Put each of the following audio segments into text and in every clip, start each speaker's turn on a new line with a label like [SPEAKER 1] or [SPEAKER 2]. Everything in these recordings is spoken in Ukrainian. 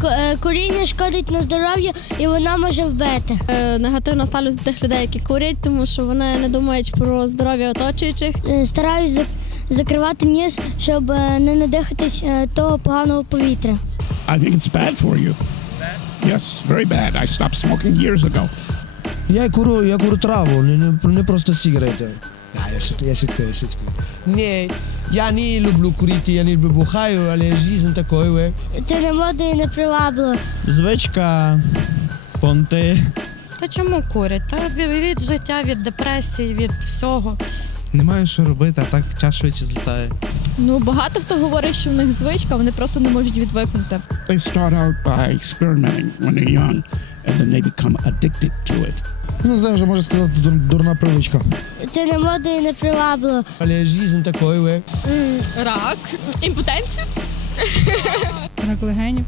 [SPEAKER 1] Ко- е, Куріння шкодить на здоров'я і вона може вбити.
[SPEAKER 2] Е, Негативно ставлюсь до тих людей, які курять, тому що вони не думають про здоров'я оточуючих.
[SPEAKER 1] Е, Стараюсь закривати ніс, щоб не надихатись того поганого повітря.
[SPEAKER 3] I think it's bad for you. Yes, very bad. I stopped smoking years ago.
[SPEAKER 4] Я курю, я курю траву, не, не, не просто сигарети. А, я шуткую, я шуткую, я шуткую. Ні, я не люблю курити, я не люблю бухаю, але жизнь такою є.
[SPEAKER 1] Це не модно і не привабливо.
[SPEAKER 5] Звичка, понти.
[SPEAKER 6] Та чому курять? Та від, від життя, від депресії, від всього.
[SPEAKER 7] Немає що робити, а так час швидше злітає.
[SPEAKER 2] Ну багато хто говорить, що в них звичка, вони просто не можуть відвикнути.
[SPEAKER 3] They start out by experimenting when they're young, and then they become addicted to it.
[SPEAKER 4] Ну, це вже можна сказати дур- дурна привичка.
[SPEAKER 1] Це не модно і не привабливо.
[SPEAKER 4] Але жизнь такою є.
[SPEAKER 2] Рак, імпотенцію.
[SPEAKER 8] Рак легенів,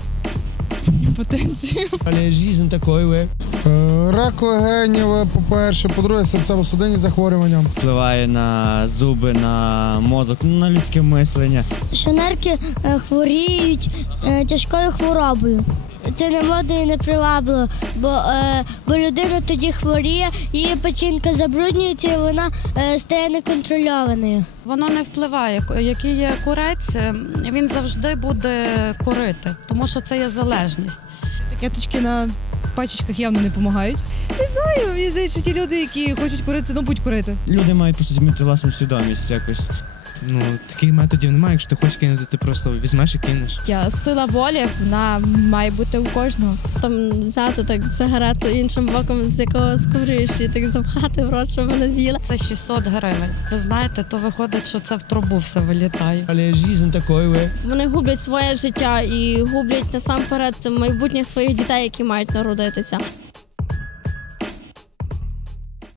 [SPEAKER 8] імпотенцію.
[SPEAKER 4] Але жизнь такою є.
[SPEAKER 9] Е, Рак легенів, по-перше, по-друге, серцево-судинні захворювання.
[SPEAKER 5] Впливає на зуби, на мозок, ну, на людське мислення.
[SPEAKER 1] Шонерки е, хворіють е, тяжкою хворобою. Це не модно і не привабливо, бо, е, бо людина тоді хворіє, її печінка забруднюється і вона е, стає неконтрольованою.
[SPEAKER 6] Воно не впливає. Який є курець, е, він завжди буде курити, тому що це є залежність.
[SPEAKER 8] Етикеточки на пачечках явно не допомагають. Не знаю, мені здається, що ті люди, які хочуть курити, ну будь курити.
[SPEAKER 5] Люди мають просто змінити власну свідомість якось.
[SPEAKER 7] Ну, таких методів немає. Якщо ти хочеш кинути, ти просто візьмеш і кинеш.
[SPEAKER 2] Я сила волі, вона має бути у кожного. Там взяти так сигарету іншим боком, з якого скурюєш, і так запхати в рот, щоб вона з'їла.
[SPEAKER 6] Це 600 гривень. Ви знаєте, то виходить, що це в трубу все вилітає.
[SPEAKER 4] Але жизнь такою.
[SPEAKER 2] Вони гублять своє життя і гублять насамперед майбутнє своїх дітей, які мають народитися.